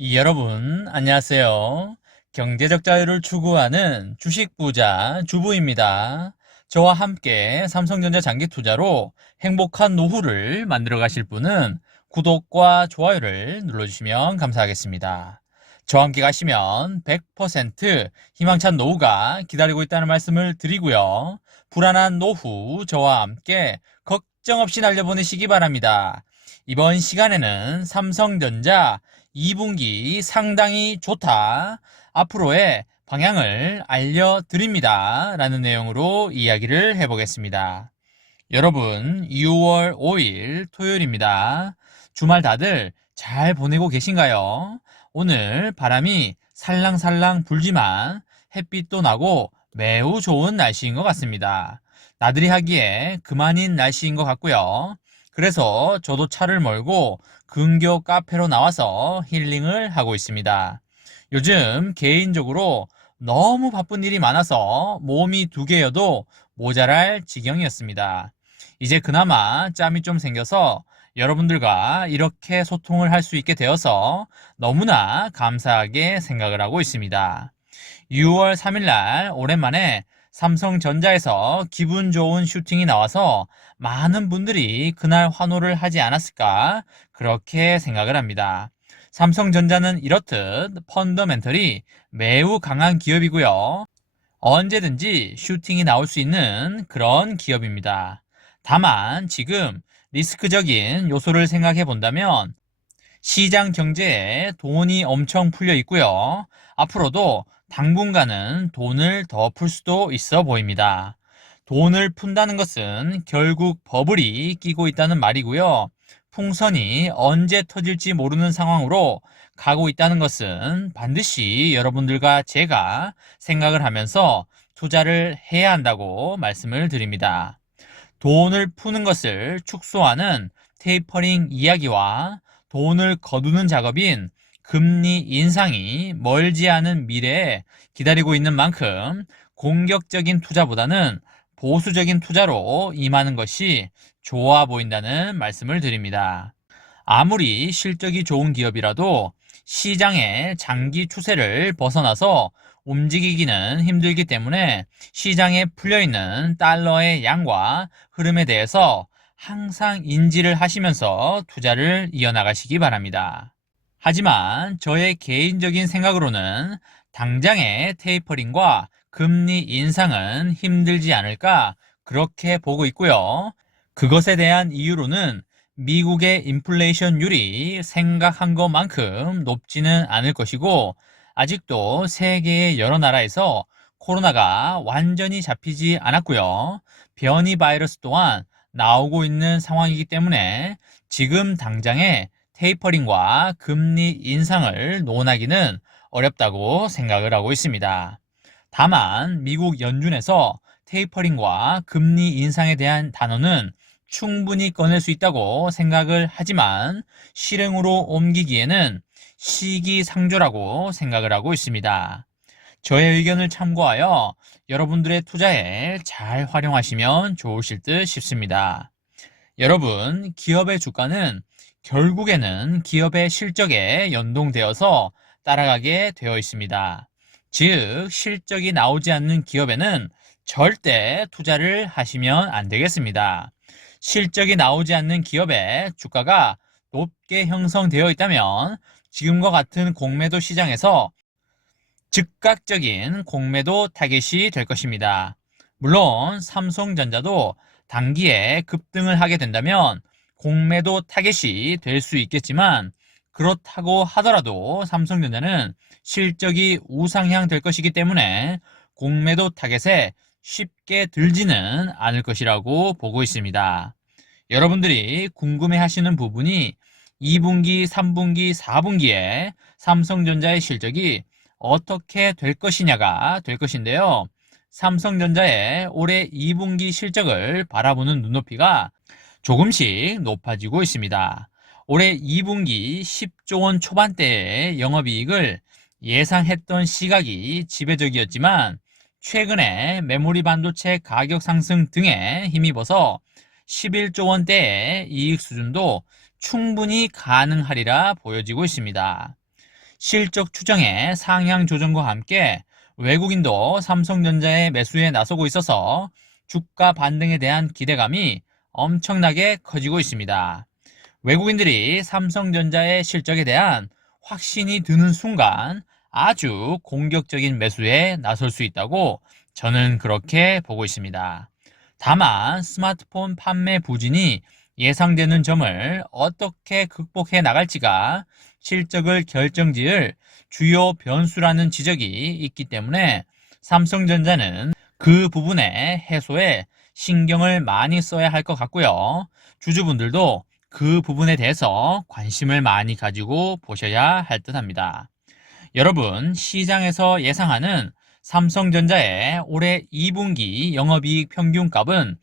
여러분, 안녕하세요. 경제적 자유를 추구하는 주식 부자 주부입니다. 저와 함께 삼성전자 장기 투자로 행복한 노후를 만들어 가실 분은 구독과 좋아요를 눌러주시면 감사하겠습니다. 저와 함께 가시면 100% 희망찬 노후가 기다리고 있다는 말씀을 드리고요. 불안한 노후 저와 함께 걱정 없이 날려보내시기 바랍니다. 이번 시간에는 삼성전자 2분기 상당히 좋다. 앞으로의 방향을 알려드립니다. 라는 내용으로 이야기를 해보겠습니다. 여러분, 6월 5일 토요일입니다. 주말 다들 잘 보내고 계신가요? 오늘 바람이 살랑살랑 불지만 햇빛도 나고 매우 좋은 날씨인 것 같습니다. 나들이 하기에 그만인 날씨인 것 같고요. 그래서 저도 차를 몰고 근교 카페로 나와서 힐링을 하고 있습니다. 요즘 개인적으로 너무 바쁜 일이 많아서 몸이 두 개여도 모자랄 지경이었습니다. 이제 그나마 짬이 좀 생겨서 여러분들과 이렇게 소통을 할 수 있게 되어서 너무나 감사하게 생각을 하고 있습니다. 6월 3일 날 오랜만에 삼성전자에서 기분 좋은 슈팅이 나와서 많은 분들이 그날 환호를 하지 않았을까 그렇게 생각을 합니다. 삼성전자는 이렇듯 펀더멘털이 매우 강한 기업이고요. 언제든지 슈팅이 나올 수 있는 그런 기업입니다. 다만 지금 리스크적인 요소를 생각해 본다면 시장 경제에 돈이 엄청 풀려 있고요. 앞으로도 당분간은 돈을 더 풀 수도 있어 보입니다. 돈을 푼다는 것은 결국 버블이 끼고 있다는 말이고요. 풍선이 언제 터질지 모르는 상황으로 가고 있다는 것은 반드시 여러분들과 제가 생각을 하면서 투자를 해야 한다고 말씀을 드립니다. 돈을 푸는 것을 축소하는 테이퍼링 이야기와 돈을 거두는 작업인 금리 인상이 멀지 않은 미래에 기다리고 있는 만큼 공격적인 투자보다는 보수적인 투자로 임하는 것이 좋아 보인다는 말씀을 드립니다. 아무리 실적이 좋은 기업이라도 시장의 장기 추세를 벗어나서 움직이기는 힘들기 때문에 시장에 풀려있는 달러의 양과 흐름에 대해서 항상 인지를 하시면서 투자를 이어나가시기 바랍니다. 하지만 저의 개인적인 생각으로는 당장의 테이퍼링과 금리 인상은 힘들지 않을까 그렇게 보고 있고요. 그것에 대한 이유로는 미국의 인플레이션율이 생각한 것만큼 높지는 않을 것이고 아직도 세계의 여러 나라에서 코로나가 완전히 잡히지 않았고요. 변이 바이러스 또한 나오고 있는 상황이기 때문에 지금 당장의 테이퍼링과 금리 인상을 논하기는 어렵다고 생각을 하고 있습니다. 다만 미국 연준에서 테이퍼링과 금리 인상에 대한 단어는 충분히 꺼낼 수 있다고 생각을 하지만 실행으로 옮기기에는 시기상조라고 생각을 하고 있습니다. 저의 의견을 참고하여 여러분들의 투자에 잘 활용하시면 좋으실 듯 싶습니다. 여러분, 기업의 주가는 결국에는 기업의 실적에 연동되어서 따라가게 되어 있습니다. 즉, 실적이 나오지 않는 기업에는 절대 투자를 하시면 안 되겠습니다. 실적이 나오지 않는 기업의 주가가 높게 형성되어 있다면 지금과 같은 공매도 시장에서 즉각적인 공매도 타겟이 될 것입니다. 물론 삼성전자도 단기에 급등을 하게 된다면 공매도 타겟이 될 수 있겠지만 그렇다고 하더라도 삼성전자는 실적이 우상향 될 것이기 때문에 공매도 타겟에 쉽게 들지는 않을 것이라고 보고 있습니다. 여러분들이 궁금해 하시는 부분이 2분기, 3분기, 4분기에 삼성전자의 실적이 어떻게 될 것이냐가 될 것인데요. 삼성전자의 올해 2분기 실적을 바라보는 눈높이가 조금씩 높아지고 있습니다. 올해 2분기 10조 원 초반대의 영업이익을 예상했던 시각이 지배적이었지만 최근에 메모리 반도체 가격 상승 등에 힘입어서 11조 원대의 이익 수준도 충분히 가능하리라 보여지고 있습니다. 실적 추정의 상향 조정과 함께 외국인도 삼성전자의 매수에 나서고 있어서 주가 반등에 대한 기대감이 엄청나게 커지고 있습니다. 외국인들이 삼성전자의 실적에 대한 확신이 드는 순간 아주 공격적인 매수에 나설 수 있다고 저는 그렇게 보고 있습니다. 다만 스마트폰 판매 부진이 예상되는 점을 어떻게 극복해 나갈지가 실적을 결정지을 주요 변수라는 지적이 있기 때문에 삼성전자는 그 부분의 해소에 신경을 많이 써야 할 것 같고요. 주주분들도 그 부분에 대해서 관심을 많이 가지고 보셔야 할 듯합니다. 여러분, 시장에서 예상하는 삼성전자의 올해 2분기 영업이익 평균값은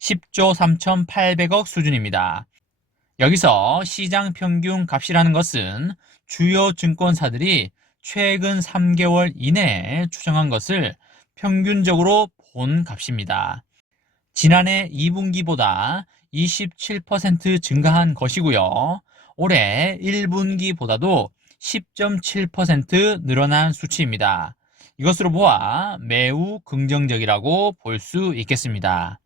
10조 3,800억 수준입니다. 여기서 시장 평균 값이라는 것은 주요 증권사들이 최근 3개월 이내에 추정한 것을 평균적으로 본 값입니다. 지난해 2분기보다 27% 증가한 것이고요. 올해 1분기보다도 10.7% 늘어난 수치입니다. 이것으로 보아 매우 긍정적이라고 볼 수 있겠습니다.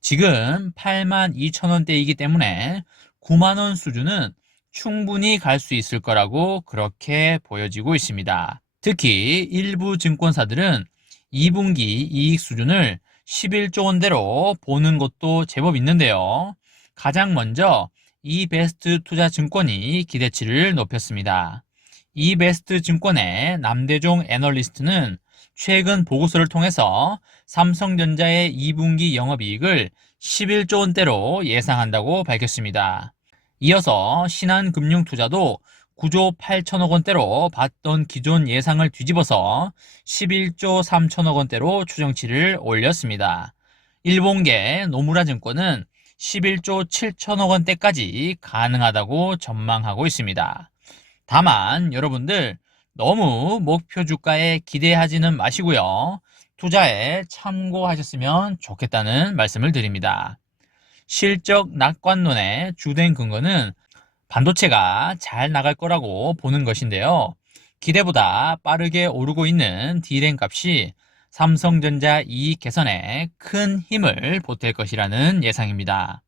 지금 82,000원대이기 때문에 9만원 수준은 충분히 갈 수 있을 거라고 그렇게 보여지고 있습니다. 특히 일부 증권사들은 2분기 이익 수준을 11조 원대로 보는 것도 제법 있는데요. 가장 먼저 이베스트 투자증권이 기대치를 높였습니다. 이베스트 증권의 남대종 애널리스트는 최근 보고서를 통해서 삼성전자의 2분기 영업이익을 11조 원대로 예상한다고 밝혔습니다. 이어서 신한금융투자도 9조 8천억 원대로 봤던 기존 예상을 뒤집어서 11조 3천억 원대로 추정치를 올렸습니다. 일본계 노무라증권은 11조 7천억 원대까지 가능하다고 전망하고 있습니다. 다만 여러분들 너무 목표 주가에 기대하지는 마시고요. 투자에 참고하셨으면 좋겠다는 말씀을 드립니다. 실적 낙관론의 주된 근거는 반도체가 잘 나갈 거라고 보는 것인데요. 기대보다 빠르게 오르고 있는 D램 값이 삼성전자 이익 개선에 큰 힘을 보탤 것이라는 예상입니다.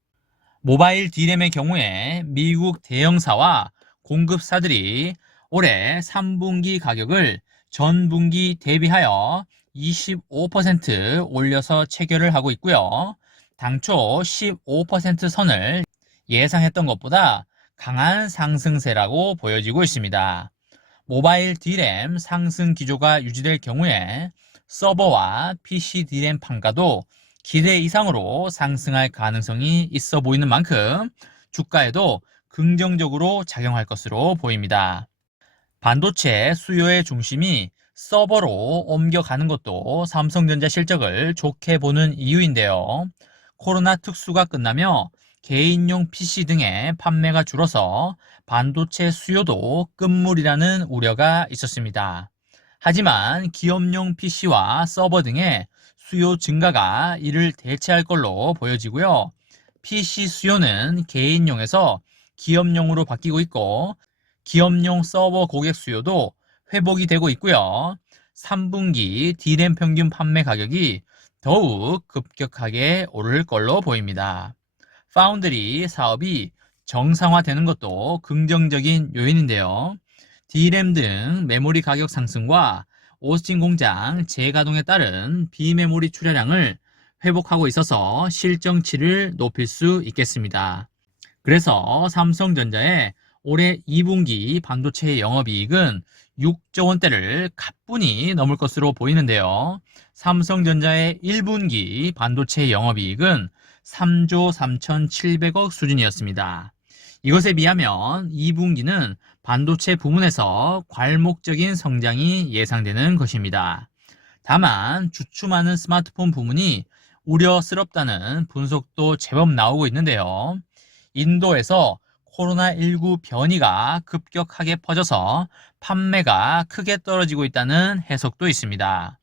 모바일 D램의 경우에 미국 대형사와 공급사들이 올해 3분기 가격을 전분기 대비하여 25% 올려서 체결을 하고 있고요. 당초 15% 선을 예상했던 것보다 강한 상승세라고 보여지고 있습니다. 모바일 D램 상승 기조가 유지될 경우에 서버와 PC D램 판가도 기대 이상으로 상승할 가능성이 있어 보이는 만큼 주가에도 긍정적으로 작용할 것으로 보입니다. 반도체 수요의 중심이 서버로 옮겨가는 것도 삼성전자 실적을 좋게 보는 이유인데요. 코로나 특수가 끝나며 개인용 PC 등의 판매가 줄어서 반도체 수요도 끝물이라는 우려가 있었습니다. 하지만 기업용 PC와 서버 등의 수요 증가가 이를 대체할 걸로 보여지고요. PC 수요는 개인용에서 기업용으로 바뀌고 있고 기업용 서버 고객 수요도 회복이 되고 있고요. 3분기 D램 평균 판매 가격이 더욱 급격하게 오를 걸로 보입니다. 파운드리 사업이 정상화되는 것도 긍정적인 요인인데요. D램 등 메모리 가격 상승과 오스틴 공장 재가동에 따른 비메모리 출하량을 회복하고 있어서 실정치를 높일 수 있겠습니다. 그래서 삼성전자의 올해 2분기 반도체 영업이익은 6조 원대를 가뿐히 넘을 것으로 보이는데요. 삼성전자의 1분기 반도체 영업이익은 3조 3,700억 수준이었습니다. 이것에 비하면 2분기는 반도체 부문에서 괄목적인 성장이 예상되는 것입니다. 다만 주춤하는 스마트폰 부문이 우려스럽다는 분석도 제법 나오고 있는데요. 인도에서 코로나19 변이가 급격하게 퍼져서 판매가 크게 떨어지고 있다는 해석도 있습니다.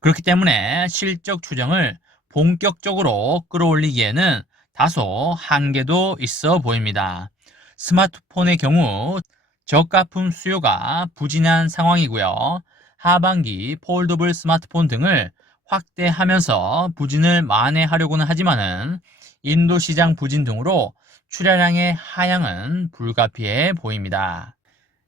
그렇기 때문에 실적 추정을 본격적으로 끌어올리기에는 다소 한계도 있어 보입니다. 스마트폰의 경우 저가품 수요가 부진한 상황이고요. 하반기 폴더블 스마트폰 등을 확대하면서 부진을 만회하려고는 하지만은 인도 시장 부진 등으로 출하량의 하향은 불가피해 보입니다.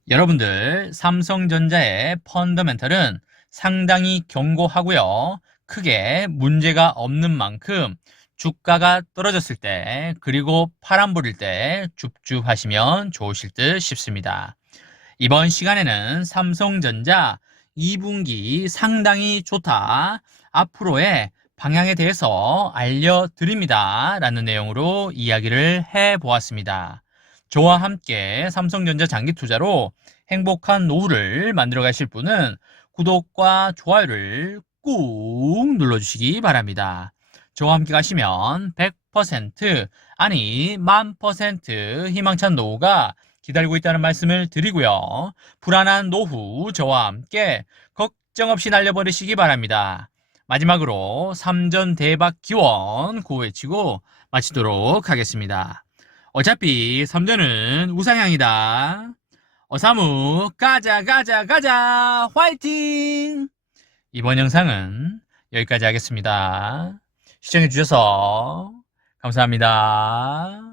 여러분들, 삼성전자의 펀더멘털은 상당히 견고하고요. 크게 문제가 없는 만큼 주가가 떨어졌을 때 그리고 파란 불일 때 줍줍하시면 좋으실 듯 싶습니다. 이번 시간에는 삼성전자 2분기 상당히 좋다. 앞으로의 방향에 대해서 알려드립니다. 라는 내용으로 이야기를 해보았습니다. 저와 함께 삼성전자 장기 투자로 행복한 노후를 만들어 가실 분은 구독과 좋아요를 꾹 눌러주시기 바랍니다. 저와 함께 가시면 100% 아니 1000% 희망찬 노후가 기다리고 있다는 말씀을 드리고요. 불안한 노후 저와 함께 걱정 없이 날려버리시기 바랍니다. 마지막으로 3전 대박 기원 구호 외치고 마치도록 하겠습니다. 어차피 3전은 우상향이다. 어사무 가자 가자 가자 화이팅! 이번 영상은 여기까지 하겠습니다. 시청해주셔서 감사합니다.